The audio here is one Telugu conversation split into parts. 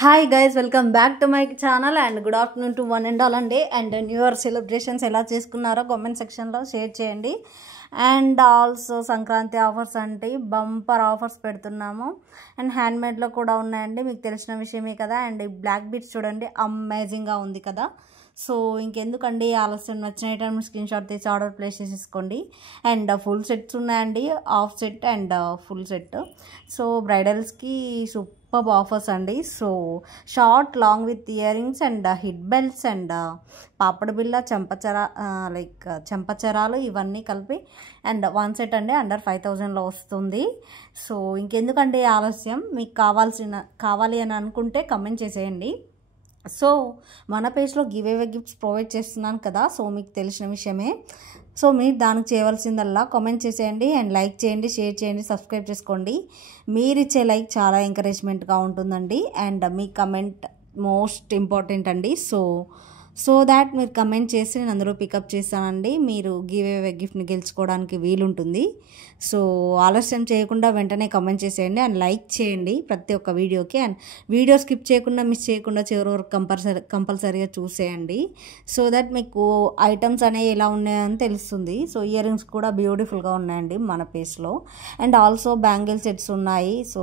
Hi guys, welcome back to my channel and good afternoon to one and all అండి. అండ్ న్యూ ఇయర్ సెలబ్రేషన్స్ ఎలా చేసుకున్నారో కామెంట్ సెక్షన్లో షేర్ చేయండి. అండ్ ఆల్సో సంక్రాంతి ఆఫర్స్ అంటే బంపర్ ఆఫర్స్ పెడుతున్నాము. అండ్ హ్యాండ్మేడ్లో కూడా ఉన్నాయండి, మీకు తెలిసిన విషయమే కదా. అండ్ ఈ బ్లాక్ బీట్స్ చూడండి, అమేజింగ్గా ఉంది కదా. సో ఇంకెందుకండి ఆలస్యం, నచ్చిన ఐటమ్ స్క్రీన్ షాట్ తీసి ఆర్డర్ ప్లేస్ చేసేసుకోండి. అండ్ ఫుల్ సెట్స్ ఉన్నాయండి, half set and full set. So బ్రైడల్స్కి సూపర్ ఆఫర్స్ అండి. So short long with earrings and hip belts and పాపడ బిళ్ళ, చెంపచరాలు ఇవన్నీ కలిపి అండ్ వన్ సెట్ అండి అండర్ 5000లో వస్తుంది. సో ఇంకెందుకండి ఆలస్యం, మీకు కావాలి అని అనుకుంటే కమెంట్ చేసేయండి. సో మన పేజ్లో గివ్ అవే గిఫ్ట్స్ ప్రొవైడ్ చేస్తున్నాను కదా, సో మీకు తెలిసిన విషయమే. సో మీరు దానికి చేయవలసిందల్లా కామెంట్ చేసేయండి అండ్ లైక్ చేయండి, షేర్ చేయండి, సబ్స్క్రైబ్ చేసుకోండి. మీరు ఇచ్చే లైక్ చాలా ఎంకరేజ్మెంట్గా ఉంటుందండి. And me comment most important అండి. సో దాట్ మీరు కమెంట్ చేసి నేను అందరూ పికప్ చేస్తానండి. మీరు గివ్ అవే గిఫ్ట్ని గెలుచుకోవడానికి వీలుంటుంది. సో ఆలస్యం చేయకుండా వెంటనే కమెంట్ చేసేయండి అండ్ లైక్ చేయండి ప్రతి ఒక్క వీడియోకి. అండ్ వీడియో స్కిప్ చేయకుండా, మిస్ చేయకుండా చివరి వరకు కంపల్సరీగా చూసేయండి. సో దట్ మీకు ఐటమ్స్ అనేవి ఎలా ఉన్నాయని తెలుస్తుంది. సో ఇయర్ రింగ్స్ కూడా బ్యూటిఫుల్గా ఉన్నాయండి మన పేజ్లో. అండ్ ఆల్సో బ్యాంగిల్ సెట్స్ ఉన్నాయి. సో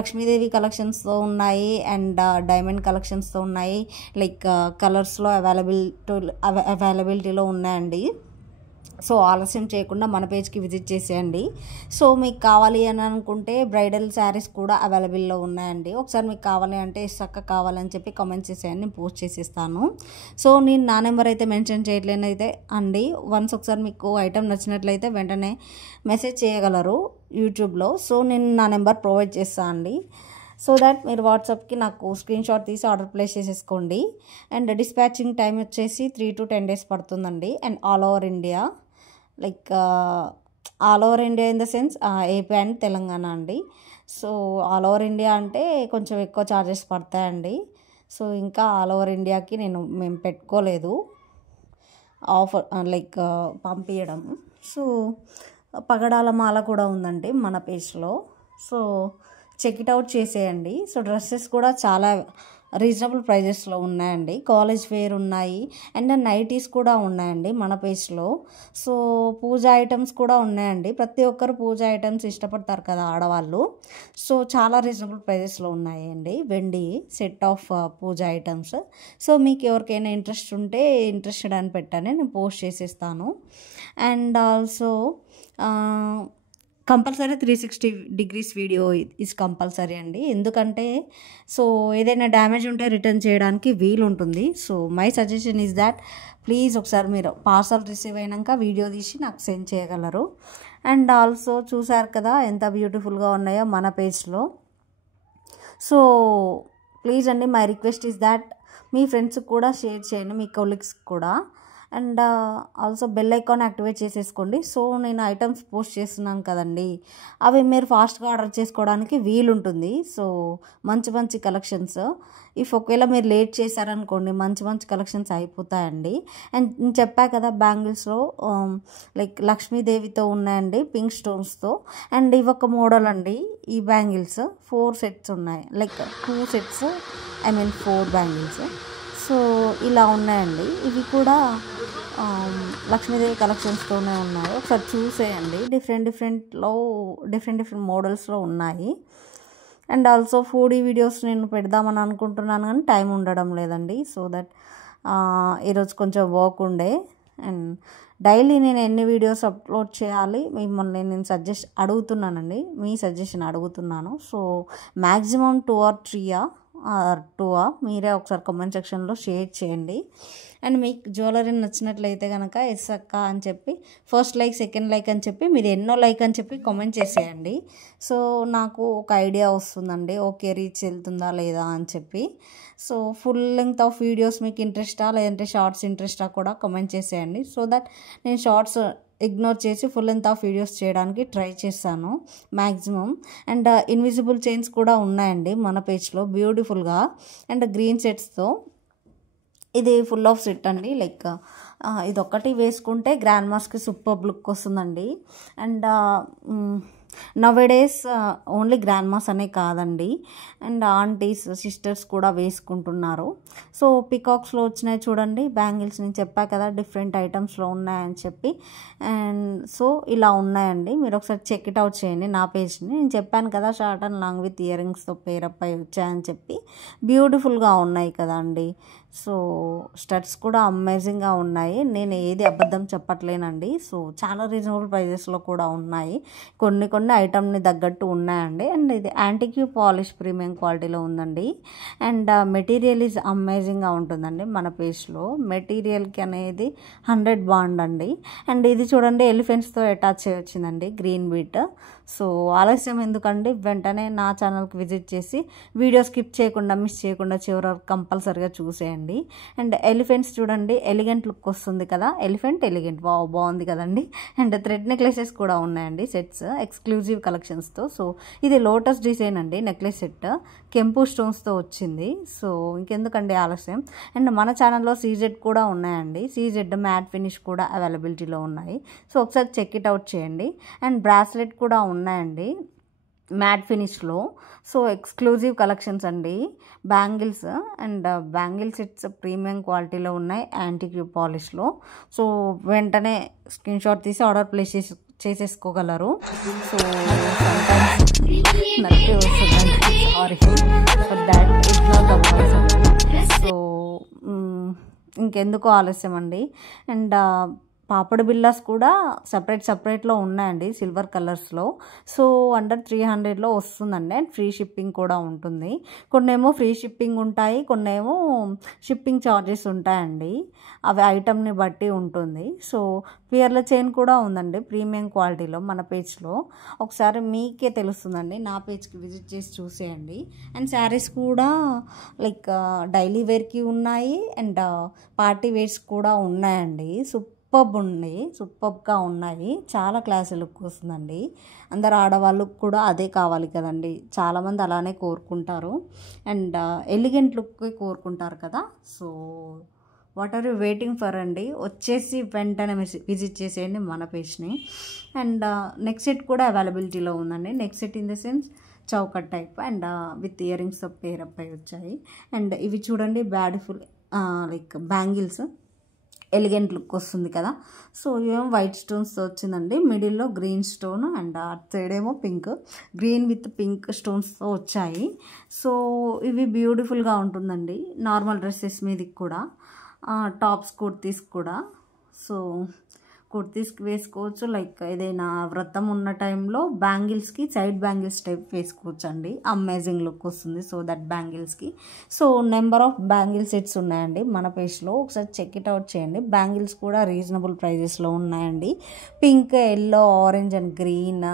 లక్ష్మీదేవి కలెక్షన్స్తో ఉన్నాయి అండ్ డైమండ్ కలెక్షన్స్తో ఉన్నాయి. లైక్ కలర్స్లో అవైలబిలిటీలో ఉన్నాయండి. సో ఆలస్యం చేయకుండా మన పేజ్కి విజిట్ చేసేయండి. సో మీకు కావాలి అని అనుకుంటే బ్రైడల్ శారీస్ కూడా అవైలబుల్లో ఉన్నాయండి. ఒకసారి మీకు కావాలి అంటే చక్క కావాలని చెప్పి కామెంట్ చేసేయండి, నేను పోస్ట్ చేసేస్తాను. సో నేను నా నెంబర్ అయితే మెన్షన్ చేయట్లేనైతే అండి. వన్స్ ఒకసారి మీకు ఐటమ్ నచ్చినట్లయితే వెంటనే మెసేజ్ చేయగలరు యూట్యూబ్లో. సో నేను నా నెంబర్ ప్రొవైడ్ చేస్తాను అండి. సో దాట్ మీరు వాట్సాప్కి నాకు స్క్రీన్ షాట్ తీసి ఆర్డర్ ప్లేస్ చేసేసుకోండి. అండ్ డిస్పాచింగ్ టైం వచ్చేసి 3 to 10 days పడుతుందండి. And all over India, like all over India in the sense AP and Telangana అండి. సో ఆల్ ఓవర్ ఇండియా అంటే కొంచెం ఎక్కువ ఛార్జెస్ పడతాయండి. సో ఇంకా ఆల్ ఓవర్ ఇండియాకి మేము పెట్టుకోలేదు ఆఫర్, లైక్ పంపించడం. సో పగడాల మాల కూడా ఉందండి మన పేజ్లో. సో చెక్ ఇట్ అవుట్ చేసేయండి. సో డ్రెస్సెస్ కూడా చాలా రీజనబుల్ ప్రైజెస్లో ఉన్నాయండి. కాలేజ్ వేర్ ఉన్నాయి అండ్ నైటీస్ కూడా ఉన్నాయండి మన పేజ్లో. సో పూజా ఐటమ్స్ కూడా ఉన్నాయండి. ప్రతి ఒక్కరు పూజా ఐటమ్స్ ఇష్టపడతారు కదా ఆడవాళ్ళు. సో చాలా రీజనబుల్ ప్రైజెస్లో ఉన్నాయండి వెండి set of puja items. So మీకు ఎవరికైనా ఇంట్రెస్టెడ్ అని పెట్టాను, నేను పోస్ట్ చేసేస్తాను. And also compulsory 360 degrees video is compulsory అండి. ఎందుకంటే సో ఏదైనా డ్యామేజ్ ఉంటే రిటర్న్ చేయడానికి వీలు ఉంటుంది. So my suggestion is that please ఒకసారి మీరు పార్సల్ రిసీవ్ అయినాక వీడియో తీసి నాకు సెండ్ చేయగలరు. అండ్ ఆల్సో చూసారు కదా ఎంత బ్యూటిఫుల్గా ఉన్నాయో మన పేజ్లో. సో ప్లీజ్ అండి, మై రిక్వెస్ట్ ఈజ్ దాట్ మీ ఫ్రెండ్స్కి కూడా షేర్ చేయండి, మీ కొలీగ్స్కి కూడా. And also bell icon activate చేసేసుకోండి. సో నేను ఐటమ్స్ పోస్ట్ చేస్తున్నాను కదండి, అవి మీరు ఫాస్ట్గా ఆర్డర్ చేసుకోవడానికి వీలుంటుంది. సో మంచి కలెక్షన్స్, ఒకవేళ మీరు లేట్ చేశారనుకోండి మంచి కలెక్షన్స్ అయిపోతాయండి. అండ్ నేను చెప్పా కదా బ్యాంగిల్స్లో లైక్ లక్ష్మీదేవితో ఉన్నాయండి, పింక్ స్టోన్స్తో. అండ్ ఇవి ఒక మోడల్ అండి. ఈ బ్యాంగిల్స్ 4 sets ఉన్నాయి, లైక్ 2 sets 4 బ్యాంగిల్స్. సో ఇలా ఉన్నాయండి. ఇవి కూడా లక్ష్మీదేవి కలెక్షన్స్తోనే ఉన్నాయి. ఒకసారి చూసేయండి, డిఫరెంట్ మోడల్స్లో ఉన్నాయి. అండ్ ఆల్సో ఫుడీ వీడియోస్ నేను పెడదామని అనుకుంటున్నాను కానీ టైం ఉండడం లేదండి. సో దట్ ఈరోజు కొంచెం వర్క్ ఉండే. అండ్ డైలీ నేను ఎన్ని వీడియోస్ అప్లోడ్ చేయాలి మిమ్మల్ని నేను అడుగుతున్నానండి, మీ సజెషన్ అడుగుతున్నాను. సో మ్యాక్సిమం 2 or 3 మీరే ఒకసారి కామెంట్ సెక్షన్లో షేర్ చేయండి. అండ్ మీకు జ్యువెలరీ నచ్చినట్లయితే కనుక ఎస్ అక్క అని చెప్పి ఫస్ట్ లైక్, సెకండ్ లైక్ అని చెప్పి మీరు ఎన్నో లైక్ అని చెప్పి కామెంట్ చేసేయండి. సో నాకు ఒక ఐడియా వస్తుందండి, ఓకే రీచ్ వెళ్తుందా లేదా అని చెప్పి. So full length of videos మీకు ఇంట్రెస్టా లేదంటే షార్ట్స్ ఇంట్రెస్టా కూడా కామెంట్ చేసేయండి. సో దట్ నేను షార్ట్స్ ఇగ్నోర్ చేసి ఫుల్ లెంత్ ఆఫ్ వీడియోస్ చేయడానికి ట్రై చేస్తాను మ్యాక్సిమం. అండ్ ఇన్విజిబుల్ చైన్స్ కూడా ఉన్నాయండి మన పేజ్లో బ్యూటిఫుల్గా అండ్ గ్రీన్ సెట్స్తో. ఇది ఫుల్ ఆఫ్ సెట్ అండి, లైక్ ఇది ఒక్కటి వేసుకుంటే గ్రాండ్ మాస్కి సూపర్ లుక్ వస్తుందండి. And nowadays only grand mass అనే కాదండి, అండ్ ఆంటీస్ సిస్టర్స్ కూడా వేసుకుంటున్నారు. సో పికాక్స్లో వచ్చినాయి చూడండి బ్యాంగిల్స్, నేను చెప్పా కదా డిఫరెంట్ ఐటమ్స్లో ఉన్నాయని చెప్పి. అండ్ సో ఇలా ఉన్నాయండి, మీరు ఒకసారి చెక్ ఇట్ అవుట్ చేయండి నా పేజ్ని. నేను చెప్పాను కదా short and long with ear రింగ్స్తో పేరప్ అయి వచ్చాయని చెప్పి. బ్యూటిఫుల్గా ఉన్నాయి కదా అండి. సో స్టడ్స్ కూడా అమేజింగ్గా ఉన్నాయి, నేను ఏది అబద్ధం చెప్పట్లేనండి. సో చాలా రీజనబుల్ ప్రైజెస్లో కూడా ఉన్నాయి, కొన్ని కొన్ని ఐటమ్ని తగ్గట్టు ఉన్నాయండి. అండ్ ఇది యాంటిక్యూ పాలిష్ ప్రీమియం క్వాలిటీలో ఉందండి. అండ్ మెటీరియల్ ఈజ్ అమేజింగ్గా ఉంటుందండి మన పేజ్లో. మెటీరియల్కి అనేది 100 బాండ్ అండి. అండ్ ఇది చూడండి ఎలిఫెంట్స్తో అటాచ్ చేయొచ్చిందండి, గ్రీన్ బీట్. సో ఆలస్యం ఎందుకండి, వెంటనే నా ఛానల్కి విజిట్ చేసి వీడియో స్కిప్ చేయకుండా మిస్ చేయకుండా చివరి వరకు కంపల్సరీగా చూసేయండి. అండ్ ఎలిఫెంట్స్ చూడండి, ఎలిగెంట్ లుక్ వస్తుంది కదా, ఎలిఫెంట్ ఎలిగెంట్ బాగుంది కదండి. అండ్ థ్రెడ్ నెక్లెసెస్ కూడా ఉన్నాయండి సెట్స్, ఎక్స్క్లూజివ్ కలెక్షన్స్తో. సో ఇది లోటస్ డిజైన్ అండి నెక్లెస్ సెట్, కెంపు స్టోన్స్తో వచ్చింది. సో ఇంకెందుకండి ఆలస్యం. అండ్ మన ఛానల్లో సీజెడ్ కూడా ఉన్నాయండి, సీజెడ్ మ్యాట్ ఫినిష్ కూడా అవైలబిలిటీలో ఉన్నాయి. సో ఒకసారి చెక్ ఇట్ అవుట్ చేయండి. అండ్ బ్రాస్లెట్ కూడా ఉన్నాయండి మ్యాట్ ఫినిష్లో. సో ఎక్స్క్లూజివ్ కలెక్షన్స్ అండి bangles. And bangle sets premium క్వాలిటీలో ఉన్నాయి యాంటిక్యూ పాలిష్లో. సో వెంటనే స్క్రీన్ షాట్ తీసి ఆర్డర్ ప్లేస్ చేసేసుకోగలరు. సో నచ్చి వస్తుందండి, sorry for that, it's not the voice అండి. సో ఇంకెందుకు ఆలస్యం అండి. అండ్ పాపడ్ బిల్లాస్ కూడా సపరేట్లో ఉన్నాయండి సిల్వర్ కలర్స్లో. సో అండర్ 300లో వస్తుందండి. అండ్ ఫ్రీ షిప్పింగ్ కూడా ఉంటుంది. కొన్నేమో ఫ్రీ షిప్పింగ్ ఉంటాయి, కొన్నేమో షిప్పింగ్ ఛార్జెస్ ఉంటాయండి, అవి ఐటమ్ని బట్టి ఉంటుంది. సో పియర్ల చైన్ కూడా ఉందండి ప్రీమియం క్వాలిటీలో మన పేజ్లో, ఒకసారి మీకే తెలుస్తుందండి, నా పేజ్కి విజిట్ చేసి చూసేయండి. అండ్ శారీస్ కూడా లైక్ డైలీ వేర్కి ఉన్నాయి, అండ్ పార్టీ వేర్స్ కూడా ఉన్నాయండి. సూపర్గా ఉన్నాయి, చాలా క్లాసీ లుక్ వస్తుందండి. అందరు ఆడవాళ్ళు కూడా అదే కావాలి కదండి, చాలామంది అలానే కోరుకుంటారు. అండ్ ఎలిగెంట్ లుక్ కోరుకుంటారు కదా. So what are you waiting for అండి, వచ్చేసి వెంటనే విజిట్ చేసేయండి మన పేజ్ని. అండ్ నెక్స్ట్ సెట్ కూడా అవైలబిలిటీలో ఉందండి. Next set in the sense choker type and with ear రింగ్స్తో పేరప్ అయి వచ్చాయి. అండ్ ఇవి చూడండి beautiful like bangles, elegant look వస్తుంది కదా. సో ఇవేమో వైట్ స్టోన్స్తో వచ్చిందండి, మిడిల్లో గ్రీన్ స్టోన్ అండ్ అటు సైడ్ ఏమో గ్రీన్ విత్ పింక్ స్టోన్స్తో వచ్చాయి. సో ఇవి బ్యూటిఫుల్గా ఉంటుందండి నార్మల్ డ్రెస్సెస్ మీదకి కూడా, టాప్స్ కుర్తీస్ కూడా. సో కుర్తీస్కి వేసుకోవచ్చు, లైక్ ఏదైనా వ్రతం ఉన్న టైంలో బ్యాంగిల్స్కి సైడ్ బ్యాంగిల్స్ టైప్ వేసుకోవచ్చు అండి, అమేజింగ్ లుక్ వస్తుంది. సో దట్ బ్యాంగిల్స్కి so number of bangle sets ఉన్నాయండి మన పేజ్లో, ఒకసారి చెక్ ఇట్ అవుట్ చేయండి. బ్యాంగిల్స్ కూడా రీజనబుల్ ప్రైజెస్లో ఉన్నాయండి. Pink, yellow, orange and green,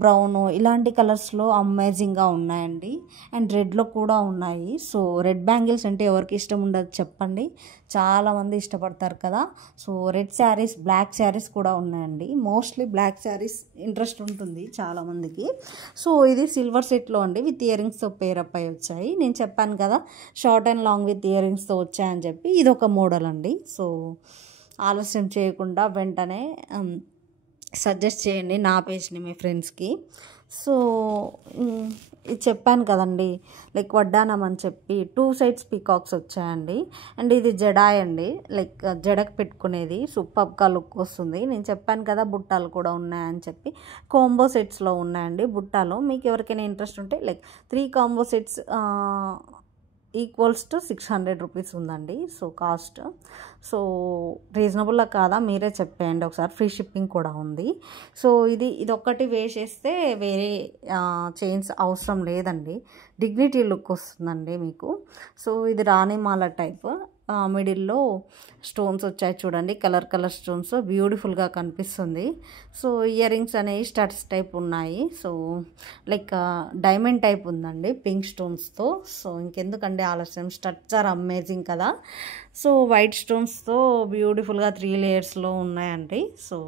brown ఇలాంటి కలర్స్లో అమేజింగ్గా ఉన్నాయండి. అండ్ రెడ్లో కూడా ఉన్నాయి. సో రెడ్ బ్యాంగిల్స్ అంటే ఎవరికి ఇష్టం ఉండదు చెప్పండి, చాలామంది ఇష్టపడతారు కదా. So red saris, black saris కూడా ఉన్నాయండి. మోస్ట్లీ బ్లాక్ శారీస్ ఇంట్రెస్ట్ ఉంటుంది చాలామందికి. సో ఇది సిల్వర్ సెట్లో అండి, విత్ ఇయర్ రింగ్స్తో పేరప్ అయి వచ్చాయి. నేను చెప్పాను కదా short and long with ear రింగ్స్తో వచ్చాయని చెప్పి, ఇది ఒక మోడల్ అండి. సో ఆలస్యం చేయకుండా వెంటనే సజెస్ట్ చేయండి నా పేజ్ని మీ ఫ్రెండ్స్కి. సో ఇది చెప్పాను కదండి లైక్ వడ్డానం అని చెప్పి 2 సైడ్స్ పీకాక్స్ వచ్చాయండి. అండ్ ఇది జడాయ్ అండి, లైక్ జడకు పెట్టుకునేది, సూపర్గా లుక్ వస్తుంది. నేను చెప్పాను కదా బుట్టాలు కూడా ఉన్నాయని చెప్పి, కాంబో సెట్స్లో ఉన్నాయండి బుట్టాలు. మీకు ఎవరికైనా ఇంట్రెస్ట్ ఉంటే like 3 combo sets equals to 600 rupees ఉందండి. సో కాస్ట్ సో రీజనబుల్లా కాదా మీరే చెప్పేయండి ఒకసారి, ఫ్రీ షిప్పింగ్ కూడా ఉంది. సో ఇది ఒక్కటి వేసేస్తే వేరే చైన్స్ అవసరం లేదండి, డిగ్నిటీ లుక్ వస్తుందండి మీకు. సో ఇది రాణిమాల టైప్, మిడిల్లో స్టోన్స్ వచ్చాయి చూడండి, కలర్ స్టోన్స్ బ్యూటిఫుల్గా కనిపిస్తుంది. సో ఇయర్ రింగ్స్ అనేవి స్టడ్స్ టైప్ ఉన్నాయి. సో లైక్ డైమండ్ టైప్ ఉందండి పింక్ స్టోన్స్తో. సో ఇంకెందుకండి ఆలస్యం, స్టడ్స్ ఆర్ అమేజింగ్ కదా. సో వైట్ స్టోన్స్తో బ్యూటిఫుల్గా 3 లేయర్స్లో ఉన్నాయండి. సో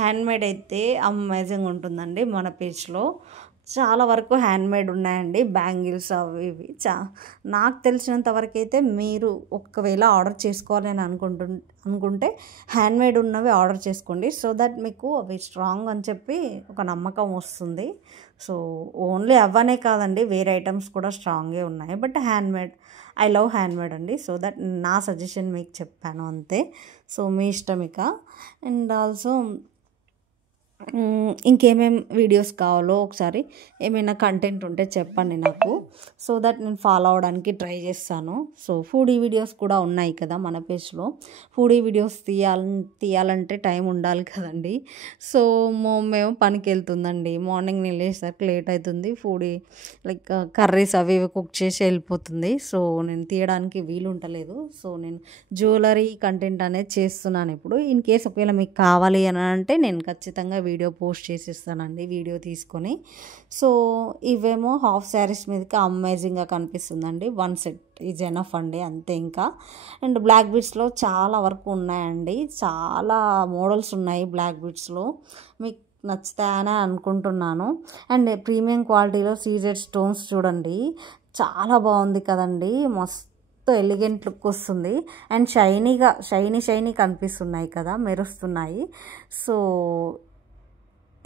హ్యాండ్మేడ్ అయితే అమేజింగ్ ఉంటుందండి మన పేజ్లో. చాలా వరకు హ్యాండ్మేడ్ ఉన్నాయండి బ్యాంగిల్స్ అవి ఇవి. నాకు తెలిసినంత వరకు అయితే మీరు ఒకవేళ ఆర్డర్ చేసుకోవాలి అని అనుకుంటే హ్యాండ్మేడ్ ఉన్నవి ఆర్డర్ చేసుకోండి. సో దట్ మీకు అవి స్ట్రాంగ్ అని చెప్పి ఒక నమ్మకం వస్తుంది. సో ఓన్లీ అవ్వనే కాదండి, వేరే ఐటమ్స్ కూడా స్ట్రాంగే ఉన్నాయి. But handmade, I love handmade అండి. సో దట్ నా సజెషన్ మీకు చెప్పాను అంతే. సో మీ ఇష్టం ఇక. అండ్ ఆల్సో ఇంకేమేం వీడియోస్ కావాలో ఒకసారి ఏమైనా కంటెంట్ ఉంటే చెప్పండి నాకు. సో దట్ నేను ఫాలో అవడానికి ట్రై చేస్తాను. సో ఫుడీ వీడియోస్ కూడా ఉన్నాయి కదా మన పేజ్లో. ఫుడీ వీడియోస్ తీయాలంటే టైం ఉండాలి కదండి. సో మేము పనికి వెళ్తుందండి, మార్నింగ్ నేను లేచేసరికి లేట్ అవుతుంది. ఫుడీ లైక్ కర్రీస్ అవి ఇవి కుక్ చేసి వెళ్ళిపోతుంది. సో నేను తీయడానికి వీలు ఉండలేదు. సో నేను జ్యువెలరీ కంటెంట్ అనేది చేస్తున్నాను ఇప్పుడు. ఇన్ కేస్ ఒకవేళ మీకు కావాలి అని అంటే నేను ఖచ్చితంగా వీడియో పోస్ట్ చేసిస్తానండి, వీడియో తీసుకొని. సో ఇవేమో హాఫ్ శారీస్ మీదకి అమేజింగ్గా కనిపిస్తుందండి. వన్ సెట్ ఈజ్ ఎనఫ్ అండి, అంతే ఇంకా. అండ్ బ్లాక్ బీడ్స్లో చాలా వరకు ఉన్నాయండి, చాలా మోడల్స్ ఉన్నాయి బ్లాక్ బీడ్స్లో. మీకు నచ్చుతాయని అనుకుంటున్నాను. అండ్ ప్రీమియం క్వాలిటీలో సీజెడ్ స్టోన్స్ చూడండి, చాలా బాగుంది కదండి. మస్తు ఎలిగెంట్ లుక్ వస్తుంది. అండ్ షైనీ కనిపిస్తున్నాయి కదా, మెరుస్తున్నాయి. సో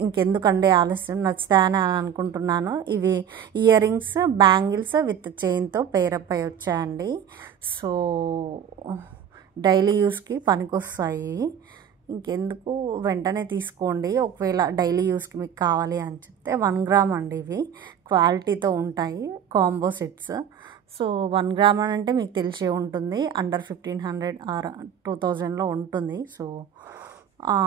ఇంకెందుకండి ఆలస్యం, నచ్చుతాయని అనుకుంటున్నాను. ఇవి ఇయర్ రింగ్స్, బ్యాంగిల్స్ విత్ చైన్తో పేరప్ అయి వచ్చాయండి. సో డైలీ యూస్కి పనికొస్తాయి. ఇంకెందుకు, వెంటనే తీసుకోండి ఒకవేళ డైలీ యూస్కి మీకు కావాలి అని చెప్తే. 1 గ్రామ్ అండి, ఇవి క్వాలిటీతో ఉంటాయి, కాంబో సెట్స్. సో 1 గ్రామ్ అని అంటే మీకు తెలిసే ఉంటుంది, అండర్ 1500 ఆర్ 2000లో ఉంటుంది. సో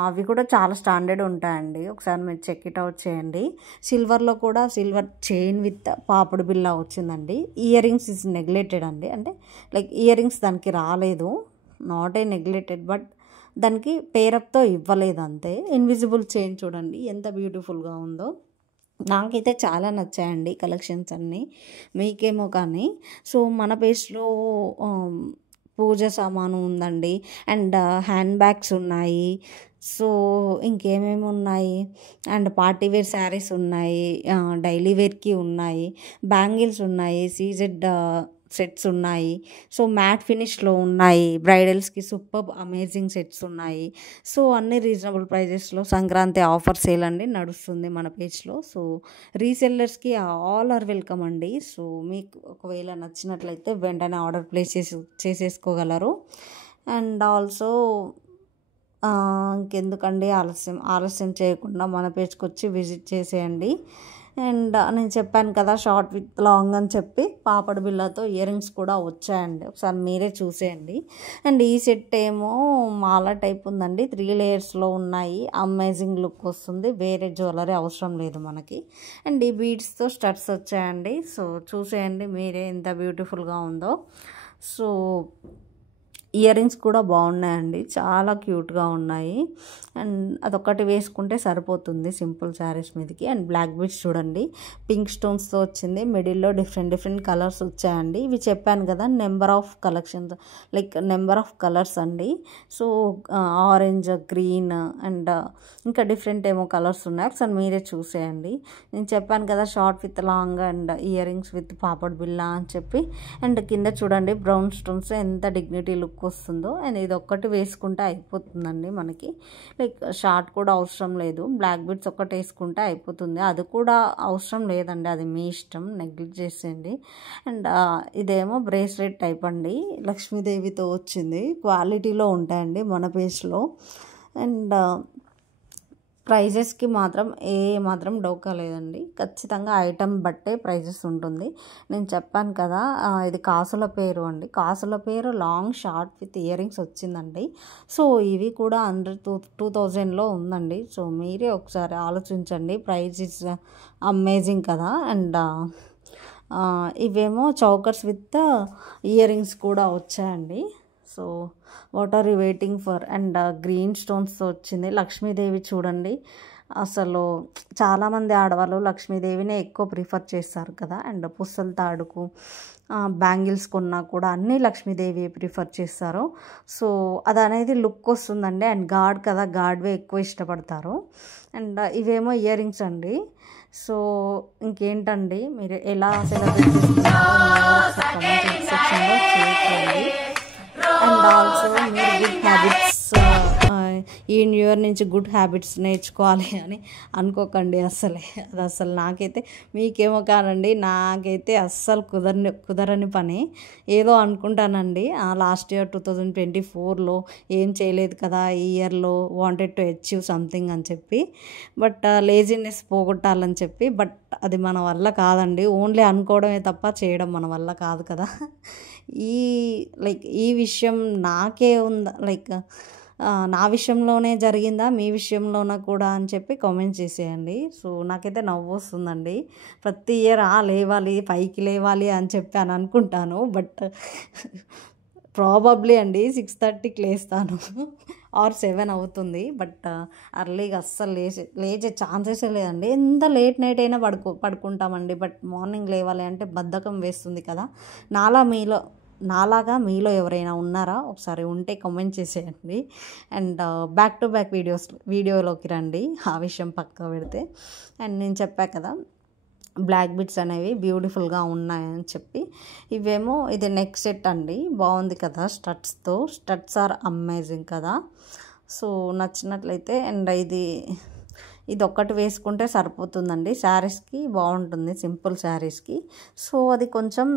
అవి కూడా చాలా స్టాండర్డ్ ఉంటాయండి, ఒకసారి మీరు చెక్ ఇట్ అవుట్ చేయండి. సిల్వర్లో కూడా సిల్వర్ చైన్ విత్ పాపడు బిల్ల వచ్చిందండి. ఇయర్ రింగ్స్ ఇస్ నెగ్లెక్టెడ్ అండి, అంటే లైక్ ఇయర్ రింగ్స్ దానికి రాలేదు, నాట్ ఏ నెగ్లెక్టెడ్, బట్ దానికి పేరప్తో ఇవ్వలేదు అంతే. ఇన్విజిబుల్ చైన్ చూడండి ఎంత బ్యూటిఫుల్గా ఉందో. నాకైతే చాలా నచ్చాయండి కలెక్షన్స్ అన్నీ, మీకేమో కానీ. సో మన పేజ్లో పూజ సామాను ఉందండి, అండ్ హ్యాండ్ బ్యాగ్స్ ఉన్నాయి. సో ఇంకేమేమి ఉన్నాయి, అండ్ పార్టీ వేర్ శారీస్ ఉన్నాయి, డైలీ వేర్కి ఉన్నాయి, బ్యాంగిల్స్ ఉన్నాయి, సీజెడ్ సెట్స్ ఉన్నాయి. సో మ్యాట్ ఫినిష్లో ఉన్నాయి, బ్రైడల్స్కి సూపర్ అమేజింగ్ సెట్స్ ఉన్నాయి. సో అన్ని రీజనబుల్ ప్రైజెస్లో సంక్రాంతి ఆఫర్ సేల్ అండి నడుస్తుంది మన పేజ్లో. సో రీసెల్లర్స్కి ఆల్ ఆర్ వెల్కమ్ అండి. సో మీకు ఒకవేళ నచ్చినట్లయితే వెంటనే ఆర్డర్ ప్లేస్ చేసేసుకోగలరు. అండ్ ఆల్సో ఇంకెందుకండి ఆలస్యం చేయకుండా మన పేజ్కి వచ్చి విజిట్ చేసేయండి. అండ్ నేను చెప్పాను కదా షార్ట్ విత్ లాంగ్ అని చెప్పి, పాపడు బిల్లతో ఇయర్ రింగ్స్ కూడా వచ్చాయండి, ఒకసారి మీరే చూసేయండి. అండ్ ఈ సెట్ ఏమో మాల టైప్ ఉందండి, 3 లేయర్స్లో ఉన్నాయి, అమేజింగ్ లుక్ వస్తుంది, వేరే జ్యువెలరీ అవసరం లేదు మనకి. అండ్ ఈ బీడ్స్తో స్టడ్స్ వచ్చాయండి. సో చూసేయండి మీరే ఎంత బ్యూటిఫుల్గా ఉందో. సో ఇయర్ రింగ్స్ కూడా బాగున్నాయండి, చాలా క్యూట్గా ఉన్నాయి. అండ్ అదొక్కటి వేసుకుంటే సరిపోతుంది సింపుల్ శారీస్ మీదకి. అండ్ బ్లాక్ బీడ్స్ చూడండి, పింక్ స్టోన్స్తో వచ్చింది, మిడిల్లో డిఫరెంట్ కలర్స్ వచ్చాయండి. ఇవి చెప్పాను కదా number of collections, like number of colours అండి. సో ఆరెంజ్, గ్రీన్ అండ్ ఇంకా డిఫరెంట్ ఏమో కలర్స్ ఉన్నాయి, ఒకసారి మీరే చూసేయండి. నేను చెప్పాను కదా short with long and ear rings with papad బిల్లా అని చెప్పి. అండ్ కింద చూడండి బ్రౌన్ స్టోన్స్, ఎంత డిగ్నిటీ లుక్ వస్తుందో. అండ్ ఇది ఒక్కటి వేసుకుంటే అయిపోతుందండి మనకి, లైక్ షార్ట్ కూడా అవసరం లేదు, బ్లాక్ బీడ్స్ ఒక్కటి వేసుకుంటే అయిపోతుంది. అది కూడా అవసరం లేదండి, అది మీ ఇష్టం, నెగ్లెక్ట్ చేసేయండి. అండ్ ఇదేమో బ్రేస్లెట్ టైప్ అండి, లక్ష్మీదేవితో వచ్చింది, క్వాలిటీలో ఉంటాయండి మన పేజ్లో. అండ్ ప్రైజెస్కి మాత్రం డోకా లేదండి, ఖచ్చితంగా ఐటమ్ బట్టే ప్రైజెస్ ఉంటుంది. నేను చెప్పాను కదా ఇది కాసుల పేరు అండి, కాసుల పేరు long short with earrings వచ్చిందండి. సో ఇవి కూడా అండర్ 2000లో ఉందండి. సో మీరే ఒకసారి ఆలోచించండి, ప్రైజ్ ఇస్ అమేజింగ్ కదా. అండ్ ఇవేమో చౌకర్స్ విత్ ఇయర్ రింగ్స్ కూడా వచ్చాయండి. So what are you waiting for. And green స్టోన్స్తో వచ్చింది, లక్ష్మీదేవి చూడండి. అసలు చాలామంది ఆడవాళ్ళు లక్ష్మీదేవినే ఎక్కువ ప్రిఫర్ చేస్తారు కదా. అండ్ పుస్తల తాడుకు బ్యాంగిల్స్ కొన్నా కూడా అన్నీ లక్ష్మీదేవి ప్రిఫర్ చేస్తారు. సో అది అనేది లుక్ వస్తుందండి. అండ్ గాడ్ కదా, గాడ్వే ఎక్కువ ఇష్టపడతారు. అండ్ ఇవేమో ఇయర్ రింగ్స్ అండి. సో ఇంకేంటండి, మీరు ఎలా సెలబ్రేట్ చేసుకున్నారో కామెంట్ సెక్షన్లో చేయండి. అండ్ ఆల్సో మీరు గుడ్ హ్యాబిట్స్ ఈ న్యూ ఇయర్ నుంచి గుడ్ హ్యాబిట్స్ నేర్చుకోవాలి అని అనుకోకండి. అది అసలు నాకైతే, మీకేమో కానండి, నాకైతే అస్సలు కుదరని పని. ఏదో అనుకుంటానండి, లాస్ట్ ఇయర్ 2024లో ఏం చేయలేదు కదా, ఈ ఇయర్లో వాంటెడ్ టు అచీవ్ సంథింగ్ అని చెప్పి, బట్ లేజినెస్ పోగొట్టాలని చెప్పి, బట్ అది మన వల్ల కాదండి. ఓన్లీ అనుకోవడమే తప్ప చేయడం మన వల్ల కాదు కదా. ఈ విషయం నాకే ఉందా, నా విషయంలోనే జరిగిందా, మీ విషయంలోనా కూడా అని చెప్పి కామెంట్ చేసేయండి. సో నాకైతే నవ్వు వస్తుందండి. ప్రతి ఇయర్ లేవాలి, పైకి లేవాలి అని చెప్పి అనుకుంటాను, బట్ ప్రాబబ్లీ అండి 6:30కి లేస్తాను ఆర్ 7 అవుతుంది. బట్ అర్లీగా అస్సలు లేచే ఛాన్సెస్ లేదండి. ఎంత లేట్ నైట్ అయినా పడుకుంటామండి, బట్ మార్నింగ్ లేవాలి అంటే బద్ధకం వేస్తుంది కదా. నాలాగా మీలో ఎవరైనా ఉన్నారా? ఒకసారి ఉంటే కామెంట్ చేసేయండి. అండ్ బ్యాక్ టు బ్యాక్ వీడియోలోకి రండి, ఆ విషయం పక్క పెడితే. అండ్ నేను చెప్పా కదా, బ్లాక్ బిట్స్ అనేవి బ్యూటిఫుల్గా ఉన్నాయని చెప్పి, ఇది నెక్ సెట్ అండి, బాగుంది కదా. స్టడ్స్ ఆర్ అమేజింగ్ కదా. సో నచ్చినట్లయితే, అండ్ ఇది ఒక్కటి వేసుకుంటే సరిపోతుందండి, శారీస్కి బాగుంటుంది, సింపుల్ శారీస్కి. సో అది కొంచెం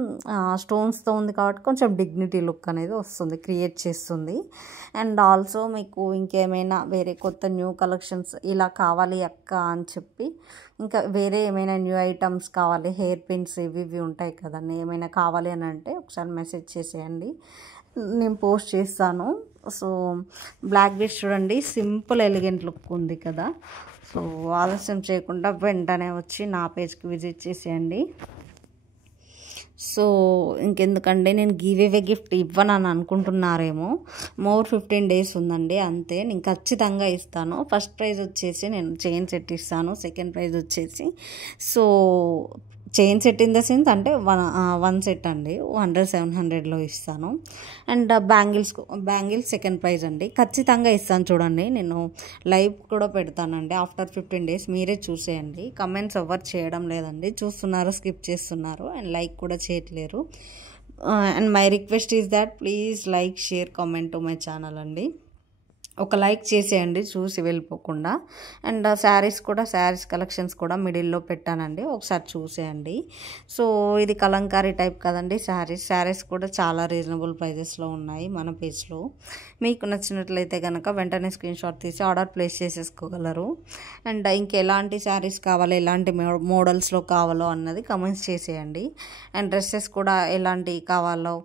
స్టోన్స్తో ఉంది కాబట్టి కొంచెం డిగ్నిటీ లుక్ అనేది వస్తుంది, క్రియేట్ చేస్తుంది. అండ్ ఆల్సో మీకు ఇంకేమైనా వేరే కొత్త న్యూ కలెక్షన్స్ ఇలా కావాలి అక్క అని చెప్పి, ఇంకా వేరే ఏమైనా న్యూ ఐటమ్స్ కావాలి, హెయిర్ పిన్స్ ఇవి ఉంటాయి కదండి, ఏమైనా కావాలి అని అంటే ఒకసారి మెసేజ్ చేసేయండి, నేను పోస్ట్ చేస్తాను. సో బ్లాక్ బీడ్స్ చూడండి, సింపుల్ ఎలిగెంట్ లుక్ ఉంది కదా. సో ఆలస్యం చేయకుండా వెంటనే వచ్చి నా పేజ్కి విజిట్ చేసేయండి. సో ఇంకెందుకండి, నేను గివ్ గిఫ్ట్ ఇవ్వనని అనుకుంటున్నారేమో, మోర్ 15 days ఉందండి, అంతే. నేను ఖచ్చితంగా ఇస్తాను. ఫస్ట్ ప్రైజ్ వచ్చేసి నేను చైన్ సెట్ ఇస్తాను, సెకండ్ ప్రైజ్ వచ్చేసి, so chain set in the sense అంటే వన్ సెట్ అండి, 100-700లో ఇస్తాను. అండ్ బ్యాంగిల్స్ సెకండ్ ప్రైజ్ అండి, ఖచ్చితంగా ఇస్తాను. చూడండి, నేను లైవ్ కూడా పెడతానండి ఆఫ్టర్ 15 days, మీరే చూసేయండి. కమెంట్స్ ఎవరు చేయడం లేదండి, చూస్తున్నారు, స్కిప్ చేస్తున్నారు, అండ్ లైక్ కూడా చేయట్లేరు. And my request is that please like, share, comment to my channel అండి. ఒక లైక్ చేసేయండి చూసి వెళ్ళిపోకుండా. అండ్ శారీస్ కలెక్షన్స్ కూడా మిడిల్లో పెట్టానండి, ఒకసారి చూసేయండి. సో ఇది కలంకారీ టైప్ కదండి శారీస్ కూడా చాలా రీజనబుల్ ప్రైజెస్లో ఉన్నాయి మన పేజ్లో. మీకు నచ్చినట్లయితే కనుక వెంటనే స్క్రీన్ షాట్ తీసి ఆర్డర్ ప్లేస్ చేసేసుకోగలరు. అండ్ ఇంకెలాంటి శారీస్ కావాలో, ఎలాంటి మోడల్స్లో కావాలో అన్నది కామెంట్స్ చేసేయండి. అండ్ డ్రెస్సెస్ కూడా ఎలాంటివి కావాలో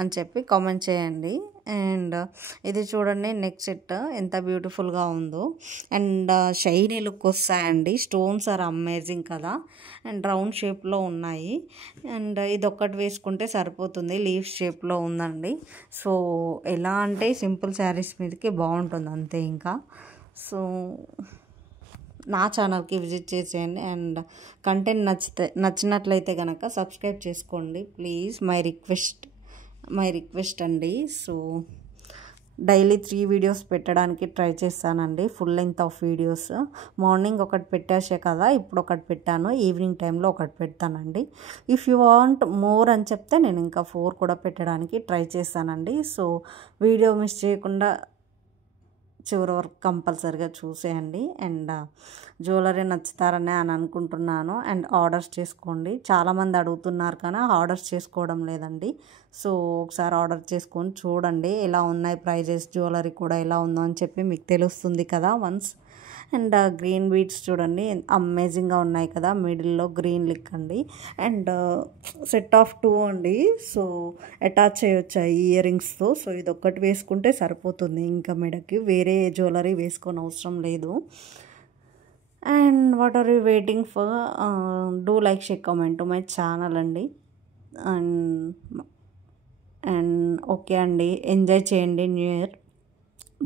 అని చెప్పి కామెంట్ చేయండి. అండ్ ఇది చూడండి, నెక్ సెట్ ఎంత బ్యూటిఫుల్గా ఉందో, అండ్ షైనీ లుక్ వస్తాయండి, స్టోన్స్ ఆర్ అమేజింగ్ కదా. అండ్ రౌండ్ షేప్లో ఉన్నాయి, అండ్ ఇది ఒక్కటి వేసుకుంటే సరిపోతుంది, లీఫ్ షేప్లో ఉందండి. సో ఎలా అంటే సింపుల్ శారీస్ మీదకి బాగుంటుంది అంతే. ఇంకా సో నా ఛానల్కి విజిట్ చేసేయండి. అండ్ కంటెంట్ నచ్చినట్లయితే కనుక సబ్స్క్రైబ్ చేసుకోండి ప్లీజ్, మై రిక్వెస్ట్ అండి. సో డైలీ 3 వీడియోస్ పెట్టడానికి ట్రై చేస్తానండి, full length of videos. Morning ఒకటి పెట్టేసే కదా, ఇప్పుడు ఒకటి పెట్టాను, ఈవినింగ్ టైంలో ఒకటి పెడతానండి. ఇఫ్ యూ వాంట్ మోర్ అని చెప్తే నేను ఇంకా 4 కూడా పెట్టడానికి ట్రై చేస్తానండి. సో వీడియో మిస్ చేయకుండా చివరి వరకు కంపల్సరీగా చూసేయండి. అండ్ జ్యువెలరీ నచ్చుతారని అనుకుంటున్నాను. అండ్ ఆర్డర్స్ చేసుకోండి, చాలామంది అడుగుతున్నారు కానీ ఆర్డర్స్ చేసుకోవడం లేదండి. సో ఒకసారి ఆర్డర్ చేసుకొని చూడండి ఎలా ఉన్నాయి ప్రైజెస్, జ్యువెలరీ కూడా ఎలా ఉందో అని చెప్పి మీకు తెలుస్తుంది కదా వన్స్. అండ్ గ్రీన్ బీడ్స్ చూడండి అమేజింగ్గా ఉన్నాయి కదా, మిడిల్లో గ్రీన్ లిక్ అండి. అండ్ సెట్ ఆఫ్ 2 అండి, సో అటాచ్ చేయొచ్చు ఇయర్ రింగ్స్తో. సో ఇది ఒక్కటి వేసుకుంటే సరిపోతుంది, ఇంకా మెడకి వేరే జ్యువెలరీ వేసుకొని అవసరం లేదు. And what are you waiting for, do like, share, comment to my channel అండి. అండ్ ఓకే అండి, ఎంజాయ్ చేయండి న్యూ ఇయర్.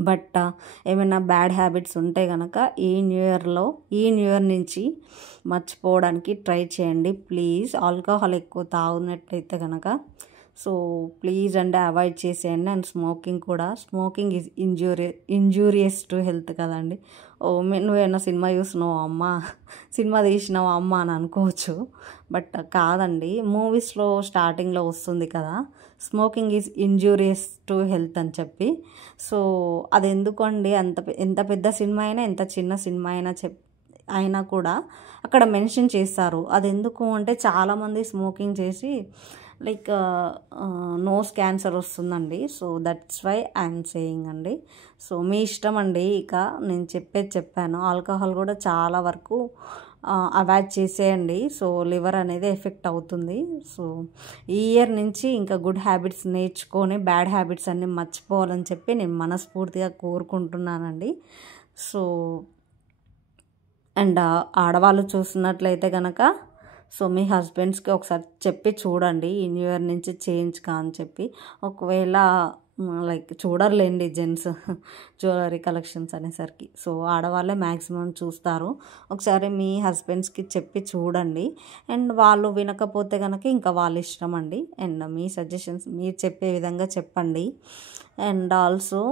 బట్ ఏమైనా బ్యాడ్ హ్యాబిట్స్ ఉంటే కనుక ఈ న్యూ ఇయర్ నుంచి మర్చిపోవడానికి ట్రై చేయండి ప్లీజ్. ఆల్కహాల్ ఎక్కువ తాగినట్లయితే కనుక సో ప్లీజ్ అండి అవాయిడ్ చేసేయండి. అండ్ స్మోకింగ్ కూడా, smoking is injurious to health కదండి. ఓ నువ్వేమన్నా సినిమా చూసినావు అమ్మ, సినిమా తీసినావు అమ్మ అని అనుకోవచ్చు, బట్ కాదండి. మూవీస్లో స్టార్టింగ్లో వస్తుంది కదా, smoking is injurious to health అని చెప్పి. సో అది ఎందుకండి, ఎంత పెద్ద సినిమా అయినా, ఎంత చిన్న సినిమా అయినా కూడా అక్కడ మెన్షన్ చేస్తారు. అది ఎందుకు అంటే చాలామంది స్మోకింగ్ చేసి లైక్ నోస్ క్యాన్సర్ వస్తుందండి. So that's why I'm saying అండి. సో మీ ఇష్టం అండి. ఇక నేను చెప్పాను. ఆల్కహాల్ కూడా చాలా వరకు అవాయిడ్ చేసేయండి. సో లివర్ అనేది ఎఫెక్ట్ అవుతుంది. సో ఈ ఇయర్ నుంచి ఇంకా గుడ్ హ్యాబిట్స్ నేర్చుకొని బ్యాడ్ హ్యాబిట్స్ అన్నీ మర్చిపోవాలని చెప్పి నేను మనస్ఫూర్తిగా కోరుకుంటున్నానండి. సో అండ్ ఆడవాళ్ళు చూస్తున్నట్లయితే కనుక, సో మీ హస్బెండ్స్కి ఒకసారి చెప్పి చూడండి, ఈ న్యూ ఇయర్ నుంచి చేంజ్ కా అని చెప్పి. ఒకవేళ లైక్ చూడరులేండి జెంట్స్ జ్యువెలరీ కలెక్షన్స్ అనేసరికి, సో ఆడవాళ్ళే మ్యాక్సిమం చూస్తారు. ఒకసారి మీ హస్బెండ్స్కి చెప్పి చూడండి. అండ్ వాళ్ళు వినకపోతే కనుక ఇంకా వాళ్ళ ఇష్టం అండి. అండ్ మీ సజెషన్స్ మీరు చెప్పే విధంగా చెప్పండి. అండ్ ఆల్సో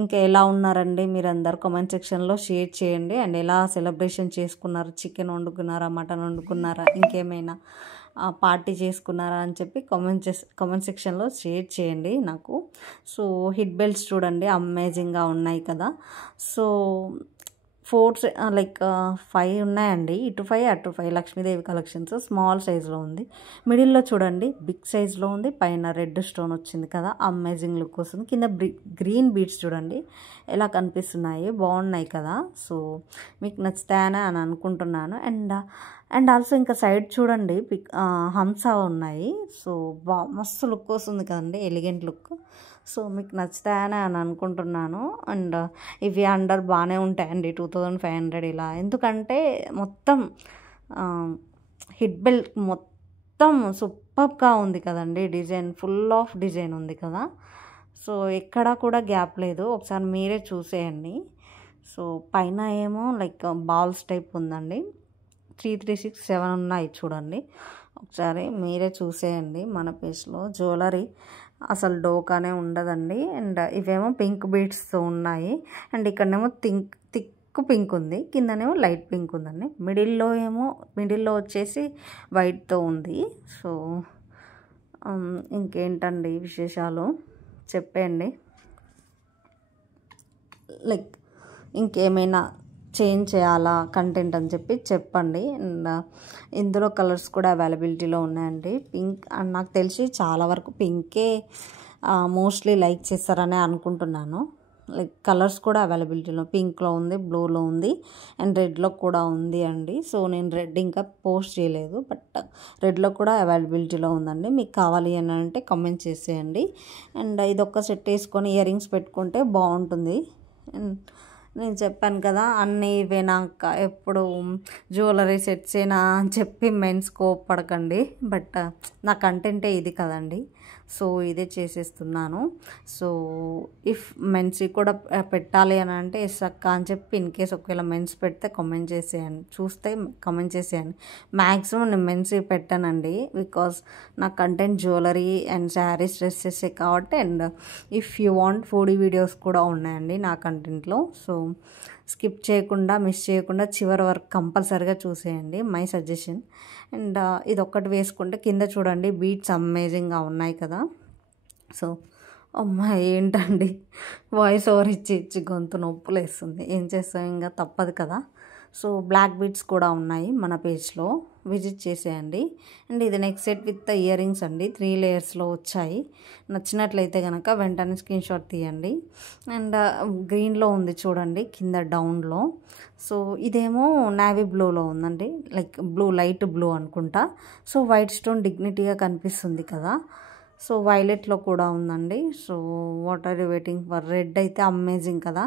ఇంకా ఎలా ఉన్నారండి మీరందరూ కామెంట్ సెక్షన్లో షేర్ చేయండి. అండ్ ఎలా సెలబ్రేషన్ చేసుకున్నారు, చికెన్ వండుకున్నారా, మటన్ వండుకున్నారా, ఇంకేమైనా పార్టీ చేసుకున్నారా అని చెప్పి కామెంట్ సెక్షన్లో షేర్ చేయండి నాకు. సో హిట్ బెల్ట్స్ చూడండి అమేజింగ్గా ఉన్నాయి కదా. సో 4 లైక్ 5 ఉన్నాయండి, ఇటు 5 అటు 5 లక్ష్మీదేవి కలెక్షన్స్. స్మాల్ సైజులో ఉంది, మిడిల్లో చూడండి బిగ్ సైజులో ఉంది, పైన రెడ్ స్టోన్ వచ్చింది కదా, అమేజింగ్ లుక్ వస్తుంది. కింద గ్రీన్ బీడ్స్ చూడండి ఎలా కనిపిస్తున్నాయి, బాగున్నాయి కదా. సో మీకు నచ్చుతాయని అని అనుకుంటున్నాను. అండ్ ఆల్సో ఇంకా సైడ్ చూడండి హంస ఉన్నాయి. సో మస్తు లుక్ వస్తుంది కదండి, ఎలిగెంట్ లుక్. సో మీకు నచ్చుతాయని అని అనుకుంటున్నాను. అండ్ ఇవి అండర్ బాగానే ఉంటాయండి 2500 ఇలా. ఎందుకంటే మొత్తం హిట్ బెల్ట్ మొత్తం సూపర్గా ఉంది కదండి, డిజైన్ ఫుల్ ఆఫ్ డిజైన్ ఉంది కదా. సో ఎక్కడా కూడా గ్యాప్ లేదు, ఒకసారి మీరే చూసేయండి. సో పైన ఏమో లైక్ బాల్స్ టైప్ ఉందండి, 3, 3, 6, 7 ఉన్నాయి చూడండి. ఒకసారి మీరే చూసేయండి. మన పేజ్లో జ్యువెలరీ అసలు డోకానే ఉండదండి. అండ్ ఇవేమో పింక్ బీడ్స్తో ఉన్నాయి. అండ్ ఇక్కడనేమో థిక్ పింక్ ఉంది, కిందనేమో లైట్ పింక్ ఉందండి. మిడిల్లో వచ్చేసి వైట్తో ఉంది. సో ఇంకేంటండి విశేషాలు చెప్పండి. లైక్ ఇంకేమైనా చేంజ్ చేయాలా కంటెంట్ అని చెప్పి చెప్పండి. అండ్ ఇందులో కలర్స్ కూడా అవైలబిలిటీలో ఉన్నాయండి. పింక్ అండ్ నాకు తెలిసి చాలా వరకు పింకే మోస్ట్లీ లైక్ చేస్తారని అనుకుంటున్నాను. లైక్ కలర్స్ కూడా అవైలబిలిటీలో పింక్లో ఉంది, బ్లూలో ఉంది, అండ్ రెడ్లో కూడా ఉంది అండి. సో నేను రెడ్ ఇంకా పోస్ట్ చేయలేదు, బట్ రెడ్లో కూడా అవైలబిలిటీలో ఉందండి. మీకు కావాలి అని అంటే కామెంట్ చేసేయండి. అండ్ ఇదొక్క సెట్ వేసుకొని ఇయర్ రింగ్స్ పెట్టుకుంటే బాగుంటుంది. అండ్ నేను చెప్పాను కదా అన్నీ ఇవేనాక ఎప్పుడు జ్యువెలరీ సెట్స్ ఏనా అని చెప్పి మెన్స్ కోప్పడకండి, బట్ నా కంటెంటే ఇది కదండి. సో ఇదే చేసేస్తున్నాను. సో ఇఫ్ మెన్స్కి కూడా పెట్టాలి అని అంటే ఎస్ అక్క అని చెప్పి ఇన్ కేస్ ఒకవేళ మెన్స్ పెడితే కామెంట్ చేసేయండి, చూస్తే కామెంట్ చేసేయండి. మ్యాక్సిమం నేను మెన్స్ పెట్టానండి, బికాస్ నా content jewellery and sarees dresses కాబట్టి. And if you want foodie videos కూడా ఉన్నాయండి నా కంటెంట్లో. సో స్కిప్ చేయకుండా మిస్ చేయకుండా చివరి వరకు కంపల్సరీగా చూసేయండి, మై సజెషన్. అండ్ ఇదొక్కటి వేసుకుంటే కింద చూడండి బీట్స్ అమేజింగ్గా ఉన్నాయి కదా. సో అమ్మా ఏంటండి వాయిస్ ఓవర్ ఇచ్చి గొంతు నొప్పులు వేస్తుంది, ఏం చేస్తాం ఇంకా తప్పదు కదా. సో బ్లాక్ బీడ్స్ కూడా ఉన్నాయి మన పేజ్లో, విజిట్ చేసేయండి. అండ్ ఇది next set with ear rings అండి, 3 లేయర్స్లో వచ్చాయి. నచ్చినట్లయితే కనుక వెంటనే స్క్రీన్ షాట్ తీయండి. అండ్ గ్రీన్లో ఉంది చూడండి కింద డౌన్లో. సో ఇదేమో నావీ బ్లూలో ఉందండి, లైక్ లైట్ బ్లూ అనుకుంటా. సో వైట్ స్టోన్ డిగ్నిటీగా కనిపిస్తుంది కదా. సో వైలెట్లో కూడా ఉందండి. So what are you waiting for, red అయితే అమేజింగ్ కదా.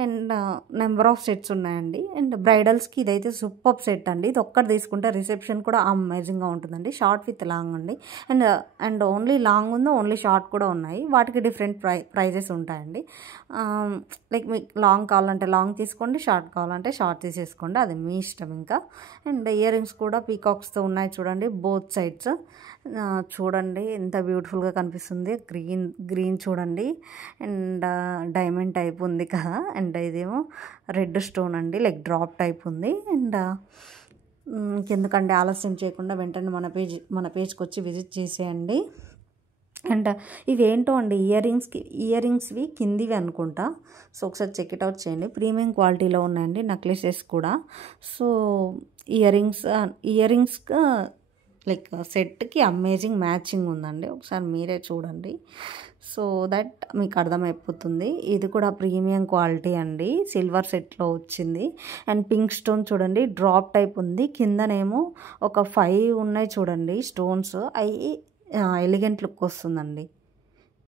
అండ్ నెంబర్ ఆఫ్ సెట్స్ ఉన్నాయండి. అండ్ బ్రైడల్స్కి ఇదైతే సూపర్ సెట్ అండి, ఇది ఒక్కటి తీసుకుంటే రిసెప్షన్ కూడా అమేజింగ్గా ఉంటుందండి. షార్ట్ విత్ లాంగ్ అండి. అండ్ ఓన్లీ లాంగ్ ఉందో ఓన్లీ షార్ట్ కూడా ఉన్నాయి, వాటికి డిఫరెంట్ ప్రైజెస్ ఉంటాయండి. లైక్ మీకు లాంగ్ కావాలంటే లాంగ్ తీసుకోండి, షార్ట్ కావాలంటే షార్ట్ తీసేసుకోండి, అది మీ ఇష్టం ఇంకా. అండ్ ఇయర్ రింగ్స్ కూడా పీకాక్స్తో ఉన్నాయి చూడండి బోత్ సైడ్స్. చూడండి ఎంత బ్యూటిఫుల్గా కనిపిస్తుంది. గ్రీన్ చూడండి. అండ్ డైమండ్ టైప్ ఉంది కదా. అండ్ ఇదేమో రెడ్ స్టోన్ అండి, లైక్ డ్రాప్ టైప్ ఉంది. అండ్ ఎందుకంటే ఆలస్యం చేయకుండా వెంటనే మన పేజ్కి వచ్చి విజిట్ చేసేయండి. అండ్ ఇవేంటో అండి, ఇయర్ రింగ్స్వి కిందివి అనుకుంటా. సో ఒకసారి చెక్ అవుట్ చేయండి. ప్రీమియం క్వాలిటీలో ఉన్నాయండి నెక్లెసెస్ కూడా. సో ఇయర్ రింగ్స్ లైక్ సెట్కి అమేజింగ్ మ్యాచింగ్ ఉందండి. ఒకసారి మీరే చూడండి, సో దట్ మీకు అర్థమైపోతుంది. ఇది కూడా ప్రీమియం క్వాలిటీ అండి, సిల్వర్ సెట్లో వచ్చింది. అండ్ పింక్ స్టోన్ చూడండి, డ్రాప్ టైప్ ఉంది. కిందనేమో ఒక 5 ఉన్నాయి చూడండి స్టోన్స్. అవి ఎలిగెంట్ లుక్ వస్తుందండి.